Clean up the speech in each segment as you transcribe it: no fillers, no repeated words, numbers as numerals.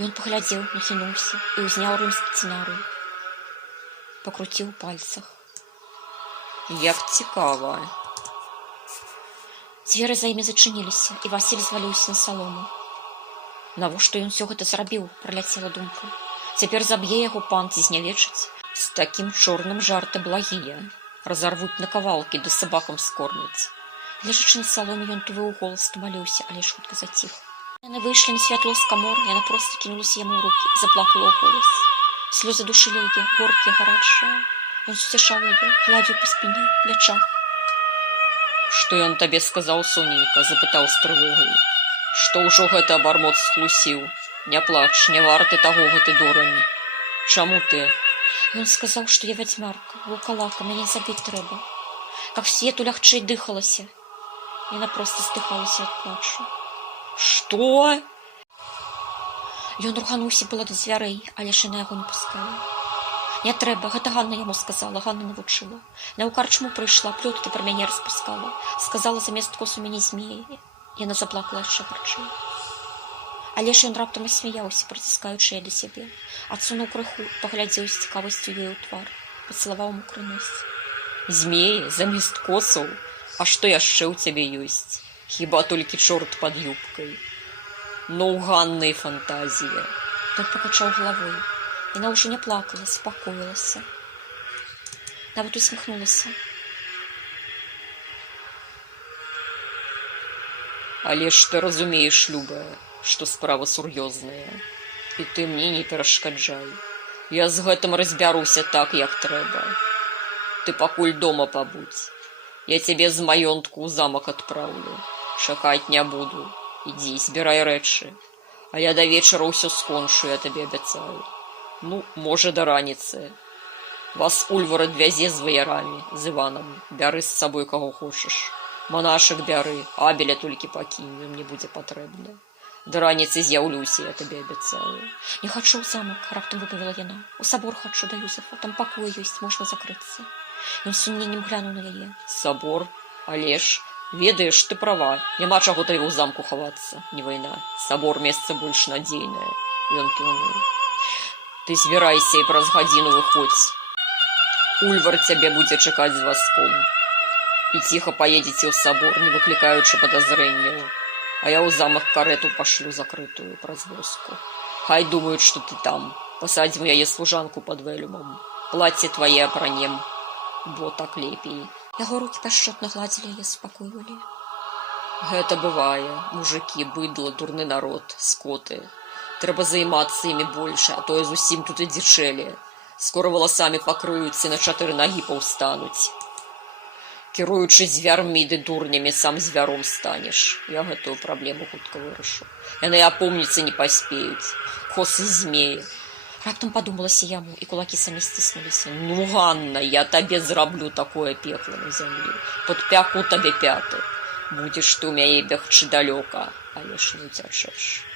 Ён паглядзеў, нахінуўся і ўзняў рымскі цінарый. Пакруціў у пальцах. Як цікава. Дзверы за імі зачыніліся, і Васіль зваліўся на салому. Навошта ён усё гэта зрабіў, праляцела думка. Цяпер заб'е яго пан ці знявечыць. З такім чорным жарты благія. Разарвуць на кавалкі, ды сабакам скормяць. Лежачы на саломе, ён то выў голас, то маліўся, але ж хутка заціх. Яны выйшлі на святло з каморы, яна проста кінулася яму ў рукі і заплакала ў голас. Слёзы душылі яе, горкія, гарачыя. Ён суцяшаў яе, гладзіў па спіне, плячах. Што ён табе сказаў, сонейка? Запытаў з трывогай. Што ўжо гэты абармот схлусіў? Не плач, не варты таго гэты дурань. Чаму ты? Ён сказаў, што я вядзьмарка, вулкалака, мяне забіць трэба. Каб свету лягчэй дыхалася. Яна проста здыхалася ад плачу. Што? Ён рухануўся было да дзвярэй, але ж яна яго не пускала. Не трэба, гэта Ганна яму сказала, Ганна навучыла. На ў карчму прыйшла, плёткі пра мяне распускала. Сказала, замест косу мяне змеі. Яна заплакала яшчэ гарчэй. Але ж ён раптам асмяяўся, прыціскаючы яе да сябе. Адсунуў крыху, паглядзеў з цікавасцю ёй у твар. Пацалаваў мокры нос. Змеі, замест косаў? А што яшчэ ў цябе ёсць? Хіба толькі чорт пад юбкай. Ну, ў Ганнай фантазія. Той пакачаў галавой. Яна ўжо не плакала, спакоілася. Нават усміхнулася. Але ж ты разумееш, любая, што справа сур'ёзная. І ты мне не перашкаджай. Я з гэтым разбяруся так, як трэба. Ты пакуль дома пабудзь. Я цябе з маёнтку ў замак адпраўлю. Чакаць не буду. Ідзі, збірай рэчы. А я да вечара ўсё скончу, я табе абяцаю. Ну, можа, да раніцы. Вас Ульвар адвязе з ваярамі, з Іванам. Бяры з сабой каго хочаш. Манашак бяры, Абеля толькі пакінь, мне будзе патрэбна. Да раніцы з'яўлюся, я табе абяцаю. Не хачу ў замак, раптам выпавіла яна. У сабор хачу да Юзефа, там пакоі ёсць, можна закрыцца. Ён з сумненнем глянуў на яе. Сабор? Але ж, ведаеш, ты права, няма чаго табе ў замку хавацца, не вайна. Сабор месца больш надзейнае. Ён кіўнуў. Ты збірайся і праз гадзіну выходзь. Ульвар цябе будзе чакаць з васком. І ціха паедзеце ў сабор, не выклікаючы падазрэнняў. А я ў замак карэту пашлю закрытую праз вёску. Хай думаюць, што ты там. Пасадзім яе служанку пад вэлюмам. Плацце твае апранем. Бо так лепей. Яго рукі пяшчотна гладзілі яе, спакойвалі. Гэта бывае. Мужыкі, быдла, дурны народ, скоты. Трэба займацца імі больш, а то я зусім тут і дзічэлі. Скора валасамі пакрыюцца і на 4 нагі паўстануць. Кіруючы звярмі ды дурнямі, сам звяром станеш. Я гэтую праблему хутка вырашу. Яны апомніцца не паспеюць. Косы змеі. Раптам падумалася яму, і кулакі самі сціснуліся. Ну, Ганна, я табе зраблю такое пекла на зямлі. Падпяку табе пяты. Будзеш ты ў мяне бегчы далёка, але ж не ўцячэш.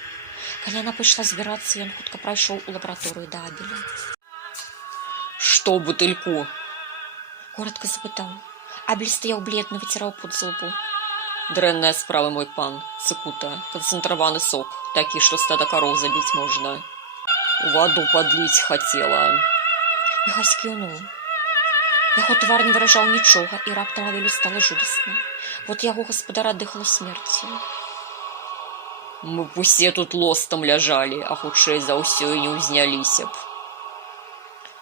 Калі яна пайшла збірацца, ён хутка прайшоў у лабараторыю да Абеля. Што ў бутыльку? Коратка запытаў. Абель стаяў бледны, выціраў пот з лбу. Дрэнная справа, мой пан. Цыкута. Канцэнтраваны сок. Такі, што стада кароў забіць можна. У ваду падліць хацела. Міхась кіўнуў. Яго твар не выражаў нічога, і раптам Абелю стала жудасна. Вот яго гаспадара дыхала смерцю. Мы б усе тут лостам ляжалі, а хутчэй за ўсё і не ўзняліся б.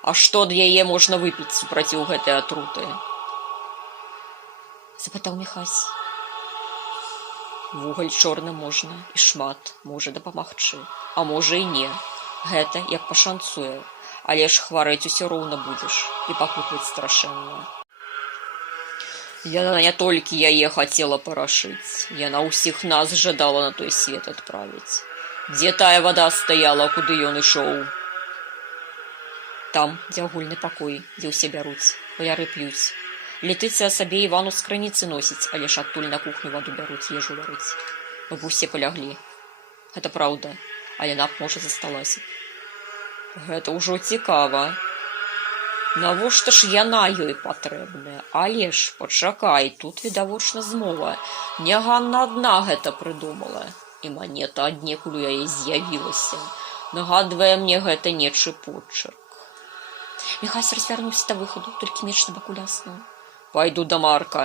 А што ад яе можна выпіць супраціў гэтай атруты? Запытаў Міхась. Вугаль чорны можна, і шмат, можа дапамагчы. А можа і не. Гэта як пашанцуе. Але ж хварэць усё роўна будзеш, і пакутваць страшэнна. Яна не толькі яе хацела парашыць, яна ўсіх нас жадала на той свет адправіць. Дзе тая вада стаяла, куды ён ішоў? Там, дзе агульны пакой, дзе ўсе бяруць, ваяры п'юць. Летыцыя сабе Івану з крыніцы носіць, але ж адтуль на кухню ваду бяруць, ежу варыць. Мы б усе паляглі. Гэта праўда, але яна б, можа, засталася. Гэта ўжо цікава. Навошта ж яна ёй патрэбная? Але ж, пачакай, тут відавочна змова. Не Ганна адна гэта прыдумала. І манета аднекуль у яе з'явілася. Нагадвае мне гэта нечы почерк. Міхась развярнуўся да выхаду, толькі меч на баку ляснуў. Пайду да Марка.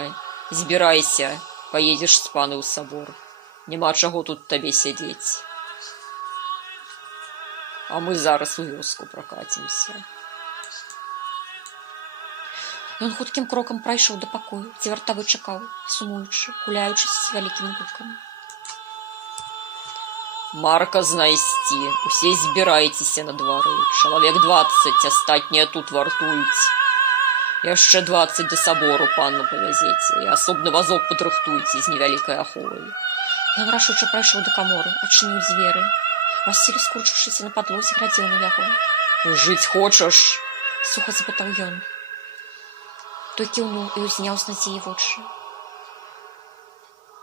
Збірайся, паедзеш з паны ў сабор. Няма чаго тут табе сядзець. А мы зараз у вёску пракацімся. Ён хуткім крокам прайшоў да пакою, дзе вартавы чакаў, сумуючы, гуляючыся з вялікім гукам. Марка знайсці, усе збірайцеся на двары. Чалавек 20, астатнія тут вартуюць. Яшчэ 20 да сабору панну павязеце, і асобны вазок падрыхтуйце з невялікай аховай. Ён рашуча прайшоў да каморы, адчыніў дзверы. Васіль, скурчыўшыся на падлозе, глядзеў на яго. Жыць хочаш? Суха запытаў ён. Той кіўнуў і ўзняў з надзеі вочы.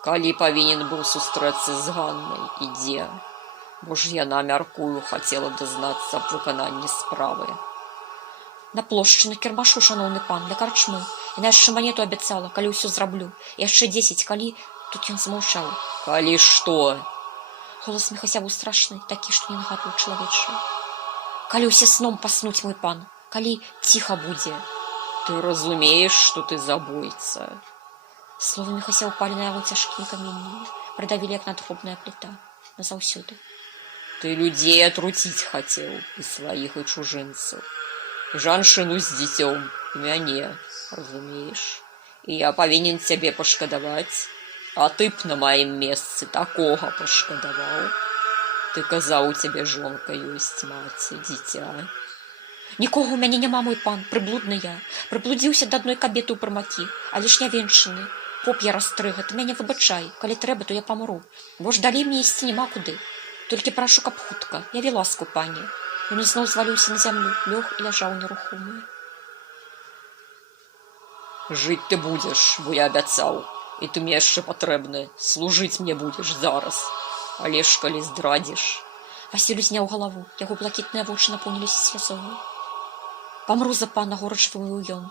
Калі павінен быў сустрэцца з Ганнай, і дзе? Бо ж яна, мяркую, хацела дазнацца аб выкананні справы. На плошчы, на кірмашу, шаноўны пан, для карчмы. Яна яшчэ манету абяцала, калі ўсё зраблю. Яшчэ 10, калі... Тут ён замаўчаў. Калі што? Голас Міхася быў страшны, такі, што не нагадваў чалавечы. Калі ўсе сном паснуць, мой пан, калі ціха будзе. Ты разумееш, што ты забойца? Словы Міхася ўпалі на яго цяжкімі каменнямі, прыдавілі, як надгробная пліта. Назаўсёды. Ты людзей атруціць хацеў, і сваіх, і чужынцаў. І жанчыну з дзіцём, і мяне, разумееш? І я павінен цябе пашкадаваць. А ты б на маім месцы такога пашкадаваў. Ты казаў, у цябе жонка ёсць, маці, дзіця. Нікога ў мяне няма, мой пан, прыблудны я. Прыблудзіўся да адной кабеты ў прымакі, але ж нявенчаны. Поп я растрыга, ты мяне выбачай. Калі трэба, то я памру. Бо ж далей мне ісці няма куды. Толькі прашу, каб хутка. Яві ласку, пані. Ён ізноў зваліўся на зямлю, лёг і ляжаў нерухомы. Жыць ты будзеш, бо я абяцаў. І ты мне яшчэ патрэбны. Служыць мне будзеш зараз. Але ж калі здрадзіш. Васіль узняў галаву. Яго блакітныя вочы напоўніліся слязою. Памру за пана, горача вымовіў ён.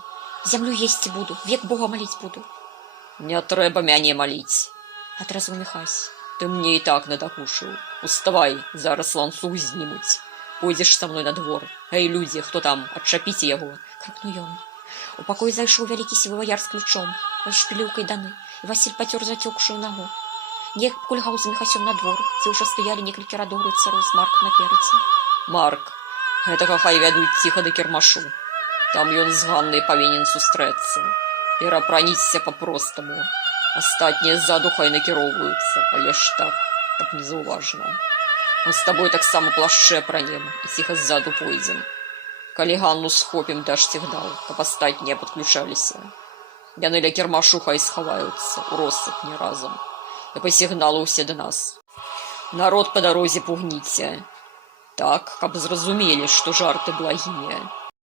Зямлю есці буду, век Бога маліць буду. Не трэба мяне маліць. Адразу Міхась. Ты мне і так надакушыў. Уставай, зараз ланцуг знімуць. Пойдзеш са мной на двор. Эй, людзі, хто там? Адчапіце яго. Крыкнуў ён. У пакой зайшоў вялікі сівы ваяр з ключом, расшпіліў кайданы, і Васіль пацёр зацёкшую нагу. Неяк кульгаў з Міхасём на двор, дзе ўжо стаялі некалькі радоў рыцараў з Маркам наперадзе. Марк, гэтага хай вядуць ціха да кірмашу. Там ён з Ганнай павінен сустрэцца. Перапраніцься па-простаму. Астатнія ззаду хай накіроўваюцца, але ж так, каб незаўважна. Мы з табой таксама плашчэ апранем і ціха ззаду пойдзем. Калі Ганну схопім, даш сігнал, каб астатнія падключаліся. Яны ля кірмашу хай схаваюцца, у россыпні разам. І па сігналу ўсе да нас. Народ па дарозе пугніце. Так, каб зразумелі, што жарты благія.